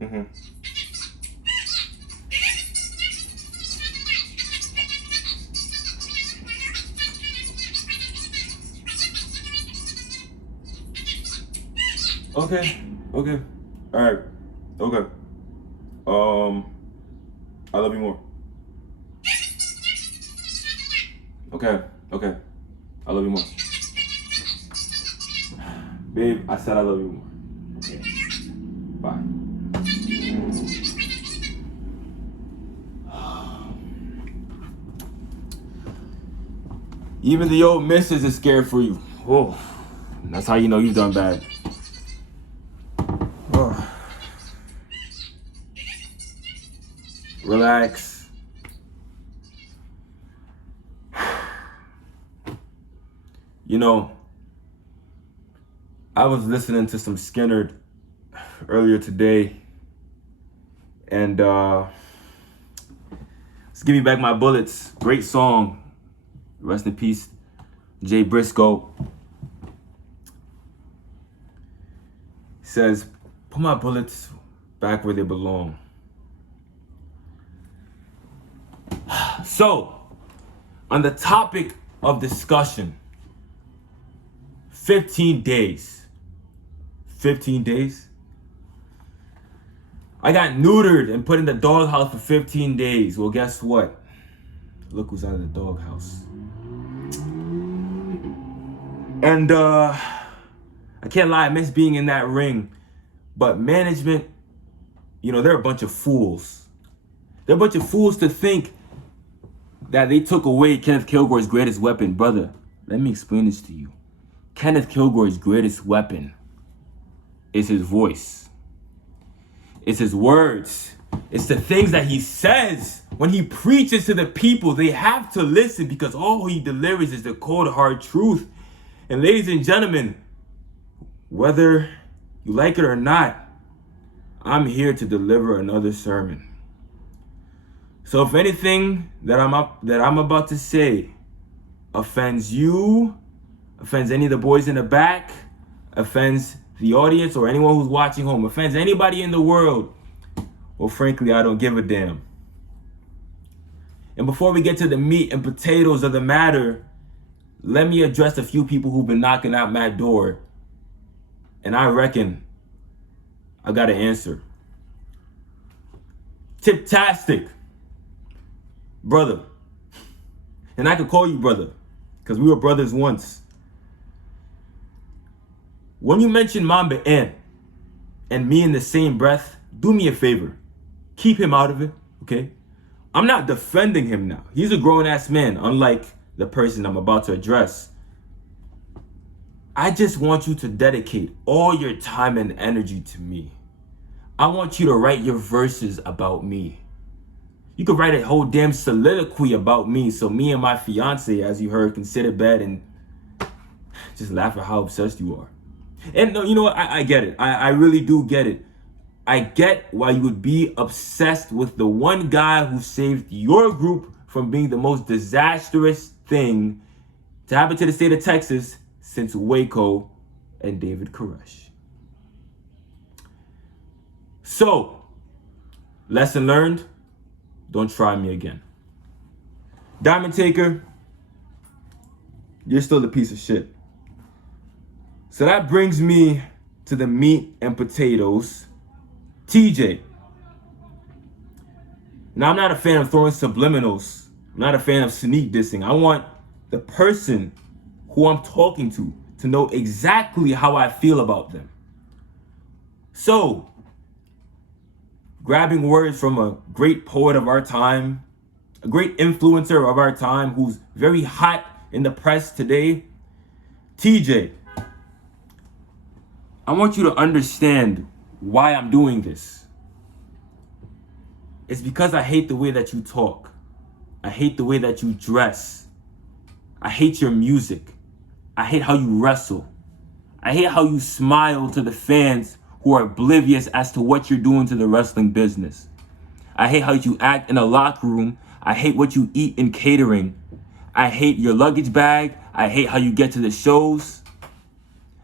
Mm-hmm. Okay. Okay. All right. Okay. I love you more. Okay. Okay. I love you more. Babe, I said I love you more. Okay. Bye. Even the old missus is scared for you. Whoa. That's how you know you've done bad. Oh. Relax. You know, I was listening to some Skinner earlier today, and let's give me back my bullets. Great song. Rest in peace, Jay Briscoe. Says, put my bullets back where they belong. So, on the topic of discussion, 15 days. 15 days? I got neutered and put in the doghouse for 15 days. Well, guess what? Look who's out of the doghouse. And I can't lie, I miss being in that ring. But management, you know, they're a bunch of fools. They're a bunch of fools to think that they took away Kenneth Killgore's greatest weapon. Brother, let me explain this to you. Kenneth Killgore's greatest weapon is his voice. It's his words. It's the things that he says. When he preaches to the people, they have to listen because all he delivers is the cold, hard truth. And ladies and gentlemen, whether you like it or not, I'm here to deliver another sermon. So if anything that I'm about to say offends you, offends any of the boys in the back, offends the audience or anyone who's watching home, offends anybody in the world, well, frankly, I don't give a damn. And before we get to the meat and potatoes of the matter, let me address a few people who've been knocking out my door. And I reckon I got an answer. Tip-tastic. Brother. And I could call you brother, because we were brothers once. When you mention Mamba and me in the same breath, do me a favor. Keep him out of it, okay? I'm not defending him now. He's a grown-ass man, unlike the person I'm about to address. I just want you to dedicate all your time and energy to me. I want you to write your verses about me. You could write a whole damn soliloquy about me so me and my fiance, as you heard, can sit in bed and just laugh at how obsessed you are. And no, you know what? I get it. I really do get it. I get why you would be obsessed with the one guy who saved your group from being the most disastrous thing to happen to the state of Texas since Waco and David Koresh. So, lesson learned, don't try me again. Diamond Taker, you're still a piece of shit. So that brings me to the meat and potatoes. TJ. Now, I'm not a fan of throwing subliminals. I'm not a fan of sneak dissing. I want the person who I'm talking to know exactly how I feel about them. So, grabbing words from a great poet of our time, a great influencer of our time who's very hot in the press today, TJ, I want you to understand why I'm doing this. It's because I hate the way that you talk. I hate the way that you dress. I hate your music. I hate how you wrestle. I hate how you smile to the fans who are oblivious as to what you're doing to the wrestling business. I hate how you act in a locker room. I hate what you eat in catering. I hate your luggage bag. I hate how you get to the shows.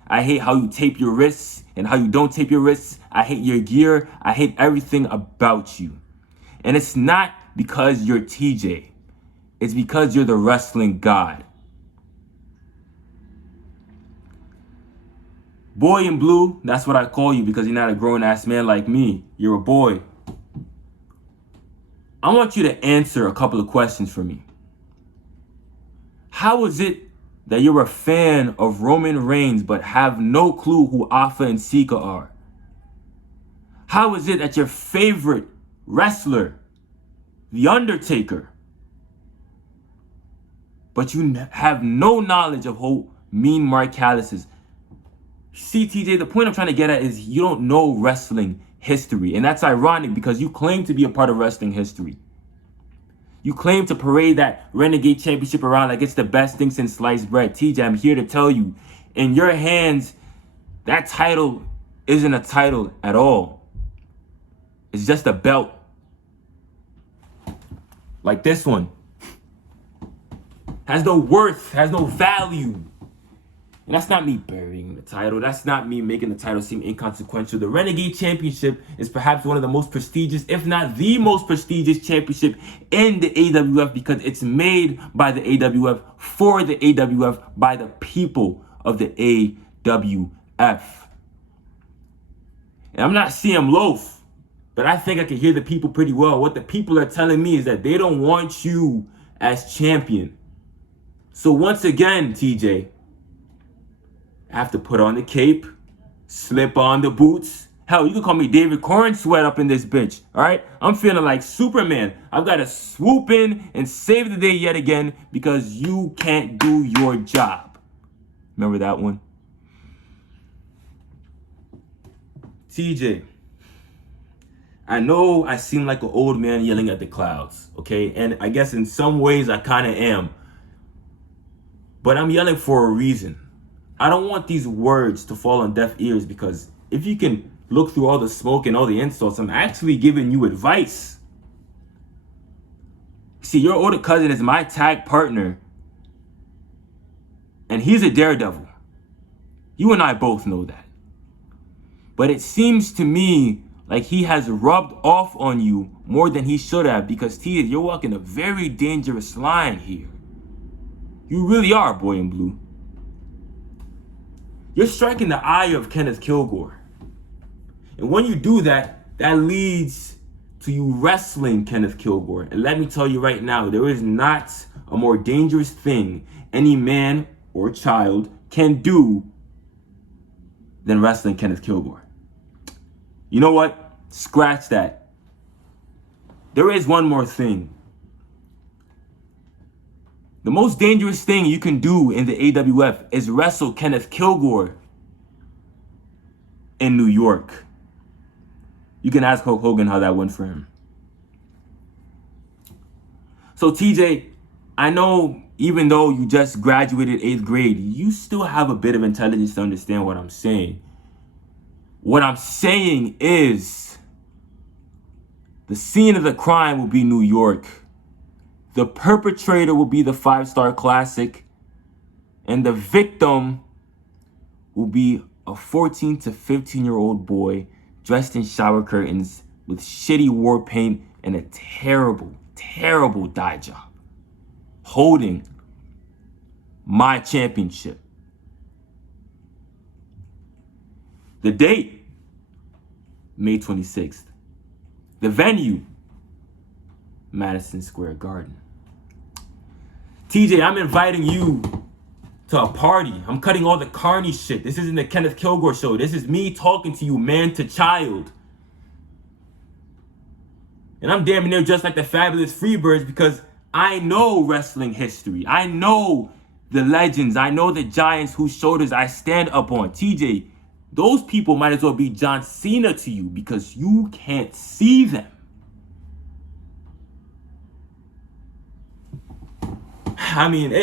I hate how you tape your wrists and how you don't tape your wrists. I hate your gear. I hate everything about you. And it's not because you're TJ. It's because you're the wrestling god. Boy in blue, that's what I call you because you're not a grown-ass man like me. You're a boy. I want you to answer a couple of questions for me. How is it that you're a fan of Roman Reigns but have no clue who Alpha and Sika are? How is it that your favorite wrestler, The Undertaker, but you have no knowledge of who Mean Mark Callis is? See, TJ, the point I'm trying to get at is you don't know wrestling history. And that's ironic because you claim to be a part of wrestling history. You claim to parade that Renegade Championship around like it's the best thing since sliced bread. TJ, I'm here to tell you, in your hands, that title isn't a title at all. It's just a belt. Like this one. Has no worth, has no value. And that's not me burying the title. That's not me making the title seem inconsequential. The Renegade Championship is perhaps one of the most prestigious, if not the most prestigious championship in the AWF because it's made by the AWF for the AWF by the people of the AWF. And I'm not CM Loaf, but I think I can hear the people pretty well. What the people are telling me is that they don't want you as champion. So once again, TJ, I have to put on the cape, slip on the boots. Hell, you can call me David Corn Sweat up in this bitch, all right? I'm feeling like Superman. I've got to swoop in and save the day yet again because you can't do your job. Remember that one? TJ, I know I seem like an old man yelling at the clouds, okay? And I guess in some ways I kind of am. But I'm yelling for a reason. I don't want these words to fall on deaf ears because if you can look through all the smoke and all the insults, I'm actually giving you advice. See, your older cousin is my tag partner and he's a daredevil. You and I both know that. But it seems to me like he has rubbed off on you more than he should have because Tia, you're walking a very dangerous line here. You really are, boy in blue. You're striking the eye of Kenneth Killgore. And when you do that, that leads to you wrestling Kenneth Killgore. And let me tell you right now, there is not a more dangerous thing any man or child can do than wrestling Kenneth Killgore. You know what? Scratch that. There is one more thing. The most dangerous thing you can do in the AWF is wrestle Kenneth Killgore in New York. You can ask Hulk Hogan how that went for him. So TJ, I know even though you just graduated 8th grade, you still have a bit of intelligence to understand what I'm saying. What I'm saying is the scene of the crime will be New York. The perpetrator will be the 5-star classic, and the victim will be a 14 to 15-year-old boy dressed in shower curtains with shitty war paint and a terrible, terrible dye job, holding my championship. The date, May 26th. The venue, Madison Square Garden. TJ, I'm inviting you to a party. I'm cutting all the carny shit. This isn't the Kenneth Killgore show. This is me talking to you man to child. And I'm damn near just like the Fabulous Freebirds because I know wrestling history. I know the legends. I know the giants whose shoulders I stand up on. TJ, those people might as well be John Cena to you because you can't see them. I mean,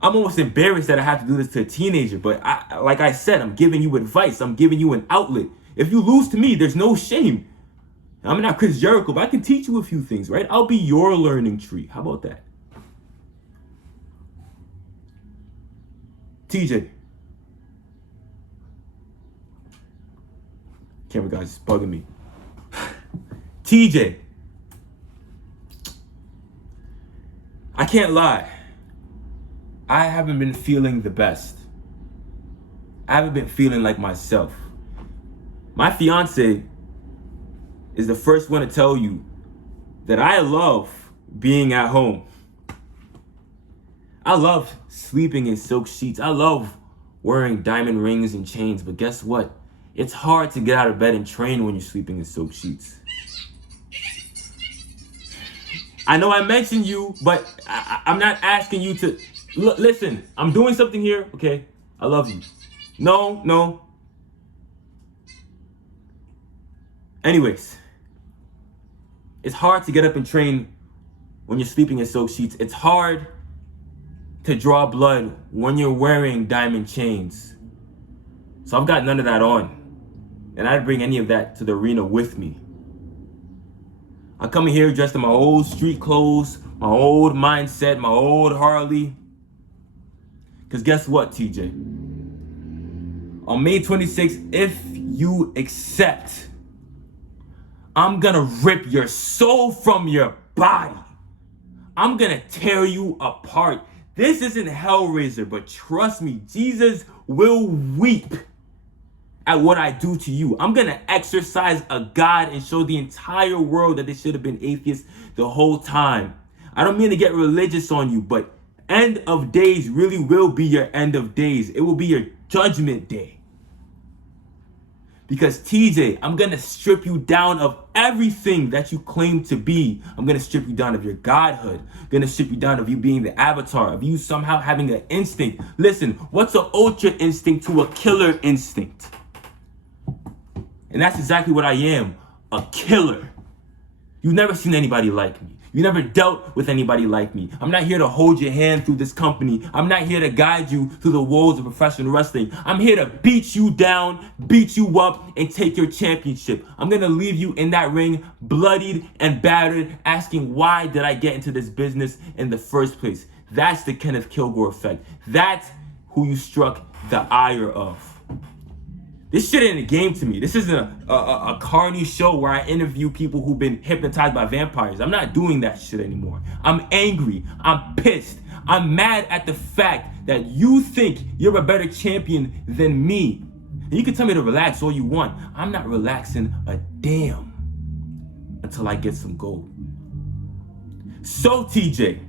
I'm almost embarrassed that I have to do this to a teenager, but like I said, I'm giving you advice. I'm giving you an outlet. If you lose to me, there's no shame. I'm not Chris Jericho, but I can teach you a few things, right? I'll be your learning tree. How about that? TJ, Camera guy's bugging me. TJ, I can't lie. I haven't been feeling the best. I haven't been feeling like myself. My fiance is the first one to tell you that I love being at home. I love sleeping in silk sheets. I love wearing diamond rings and chains, but guess what? It's hard to get out of bed and train when you're sleeping in silk sheets. I know I mentioned you, but I'm not asking you to... Listen, I'm doing something here, okay? I love you. No. Anyways, it's hard to get up and train when you're sleeping in silk sheets. It's hard to draw blood when you're wearing diamond chains. So I've got none of that on. And I didn't bring any of that to the arena with me. I'm coming here dressed in my old street clothes, my old mindset, my old Harley. Because guess what, TJ? On May 26th, if you accept, I'm gonna rip your soul from your body. I'm gonna tear you apart. This isn't Hellraiser, but trust me, Jesus will weep at what I do to you. I'm gonna exorcise a God and show the entire world that they should have been atheists the whole time. I don't mean to get religious on you, but end of days really will be your end of days. It will be your judgment day. Because TJ, I'm gonna strip you down of everything that you claim to be. I'm gonna strip you down of your godhood. I'm gonna strip you down of you being the avatar, of you somehow having an instinct. Listen, what's an ultra instinct to a killer instinct? And that's exactly what I am, a killer. You've never seen anybody like me. You never dealt with anybody like me. I'm not here to hold your hand through this company. I'm not here to guide you through the woes of professional wrestling. I'm here to beat you down, beat you up, and take your championship. I'm gonna leave you in that ring bloodied and battered, asking why did I get into this business in the first place? That's the Kenneth Killgore effect. That's who you struck the ire of. This shit ain't a game to me. This isn't a carny show where I interview people who've been hypnotized by vampires. I'm not doing that shit anymore. I'm angry. I'm pissed. I'm mad at the fact that you think you're a better champion than me. And you can tell me to relax all you want. I'm not relaxing a damn until I get some gold. So, TJ,